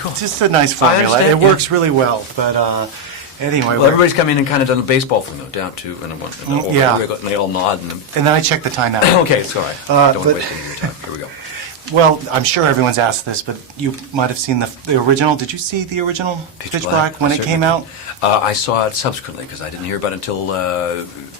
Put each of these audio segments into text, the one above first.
cool. It's just a nice formula. It works really well, but anyway. Well, everybody's come in and kind of done a baseball thing, though, down to, and they all nod. And then I check the time out. Okay, it's all right. Don't want to waste any of your time. Here we go. Well, I'm sure everyone's asked this, but you might have seen the original. Did you see the original Pitch Black when it came out? I saw it subsequently because I didn't hear about it until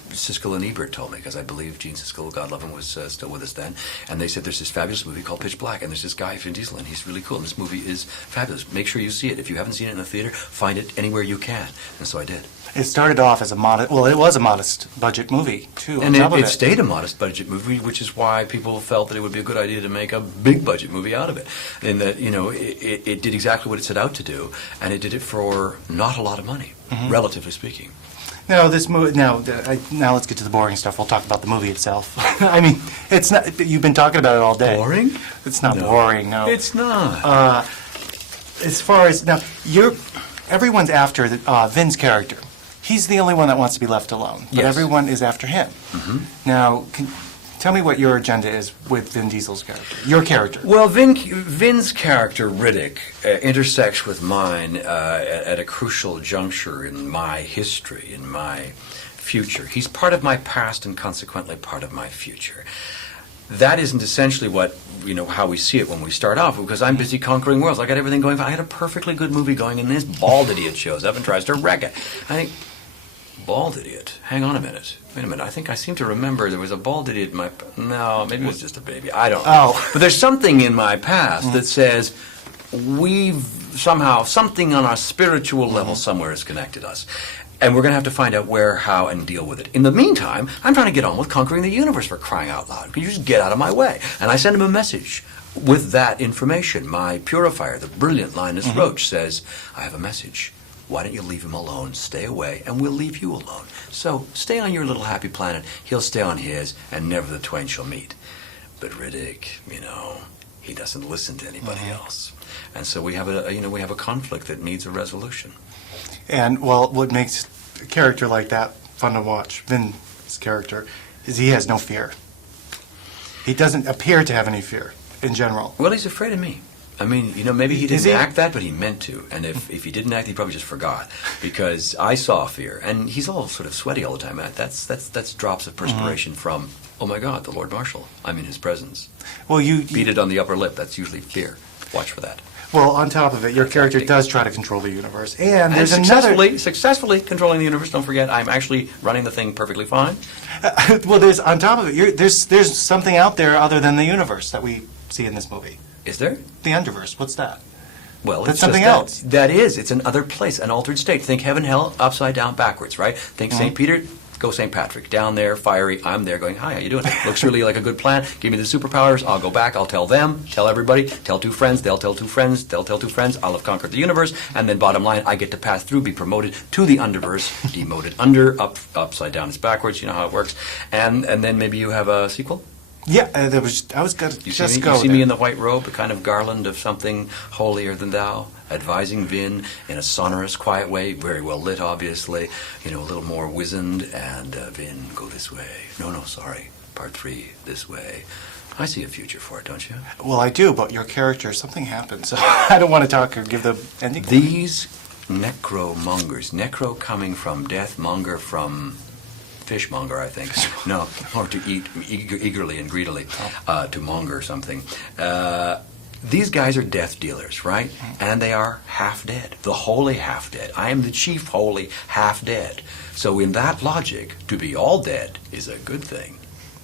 Siskel and Ebert told me, because I believe Gene Siskel, God love him, was still with us then. And they said there's this fabulous movie called Pitch Black, and there's this guy, Vin Diesel, and he's really cool. And this movie is fabulous. Make sure you see it. If you haven't seen it in the theater, find it anywhere you can. And so I did. It started off as it was a modest budget movie, too. And it stayed a modest budget movie, which is why people felt that it would be a good idea to make a big budget movie out of it. And that, it did exactly what it set out to do, and it did it for not a lot of money, relatively speaking. Now, this movie. Now let's get to the boring stuff. We'll talk about the movie itself. I mean, it's not. You've been talking about it all day. Boring? It's not boring. No, it's not. As far as now, everyone's after Vin's character. He's the only one that wants to be left alone, but everyone is after him. Now, tell me what your agenda is with Vin Diesel's character, your character. Well, Vin's character, Riddick, intersects with mine at a crucial juncture in my history, in my future. He's part of my past and consequently part of my future. That isn't essentially what, how we see it when we start off, because I'm busy conquering worlds. I got everything going. I had a perfectly good movie going, and this bald idiot shows up and tries to wreck it. I think, bald idiot? Hang on a minute. Wait a minute. I think I seem to remember there was a bald idiot in my... No, maybe it was just a baby. I don't know. But there's something in my past that says we've somehow, something on our spiritual level somewhere has connected us. And we're going to have to find out where, how, and deal with it. In the meantime, I'm trying to get on with conquering the universe, for crying out loud. Can you just get out of my way? And I send him a message with that information. My purifier, the brilliant Linus Roach, says, I have a message. Why don't you leave him alone, stay away, and we'll leave you alone. So stay on your little happy planet, he'll stay on his, and never the twain shall meet. But Riddick, he doesn't listen to anybody else. And so we have a conflict that needs a resolution. And, what makes a character like that fun to watch, Vin's character, is he has no fear. He doesn't appear to have any fear, in general. Well, he's afraid of me. I mean, maybe he didn't act that, but he meant to. And if he didn't act, he probably just forgot. Because I saw fear. And he's all sort of sweaty all the time. That's drops of perspiration from, oh my God, the Lord Marshal. I'm in his presence. Well, you beat it on the upper lip. That's usually fear. Watch for that. Well, on top of it, your character does try to control the universe. And there's successfully controlling the universe. Don't forget, I'm actually running the thing perfectly fine. Well, on top of it, there's something out there other than the universe that we see in this movie. Is there? The Underverse. What's that? Well, that's something else. That is. It's another place, an altered state. Think heaven, hell, upside down, backwards, right? Think St. Peter, go St. Patrick. Down there, fiery, I'm there going, hi, how you doing? Looks really like a good plan. Give me the superpowers. I'll go back. I'll tell them. Tell everybody. Tell two friends. They'll tell two friends. They'll tell two friends. I'll have conquered the universe. And then bottom line, I get to pass through, be promoted to the Underverse, demoted under, upside down is backwards. You know how it works. And then maybe you have a sequel? Yeah, I was going to just go. You see me in the white robe, a kind of garland of something holier than thou, advising Vin in a sonorous, quiet way, very well lit, obviously, a little more wizened, and Vin, go this way. No, sorry, part 3, this way. I see a future for it, don't you? Well, I do, but your character, something happened, so I don't want to talk or give the ending. These necromongers, necro coming from death, monger from... fishmonger, I think. No, or to eat eagerly and greedily, to monger something. These guys are death dealers, right? And they are half dead, the holy half dead. I am the chief holy half dead. So in that logic, to be all dead is a good thing.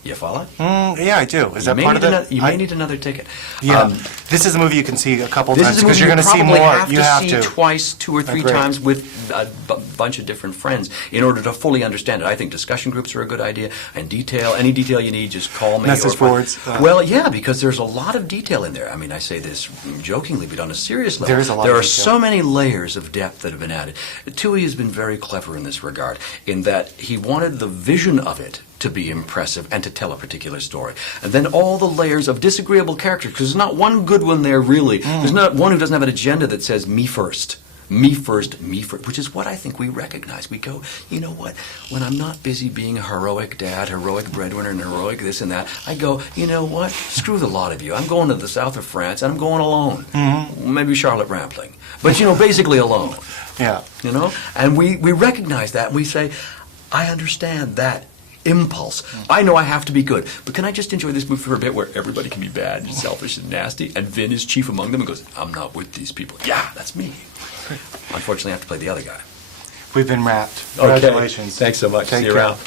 You follow? Yeah, I do. Is that part of it? You may need another ticket. Yeah. This is a movie you can see a couple times because you're going to see more. You have to see twice, 2 or 3 times with a bunch of different friends in order to fully understand it. I think discussion groups are a good idea. And any detail you need, just call me. Message boards. Well, yeah, because there's a lot of detail in there. I mean, I say this jokingly, but on a serious level. There are so many layers of depth that have been added. Tui has been very clever in this regard, in that he wanted the vision of it to be impressive and to tell a particular story. And then all the layers of disagreeable characters, because there's not one good one there, really. There's not one who doesn't have an agenda that says, me first. Me first, which is what I think we recognize. We go, you know what, when I'm not busy being a heroic dad, heroic breadwinner, and heroic this and that, I go, you know what, screw the lot of you. I'm going to the south of France, and I'm going alone. Maybe Charlotte Rampling. But, basically alone. Yeah. And we recognize that, and we say, I understand that impulse. I know I have to be good, but can I just enjoy this movie for a bit where everybody can be bad and selfish and nasty, and Vin is chief among them and goes, I'm not with these people. Yeah, that's me. Unfortunately, I have to play the other guy. We've been wrapped. Okay. Congratulations. Thanks so much. Take See you care. around.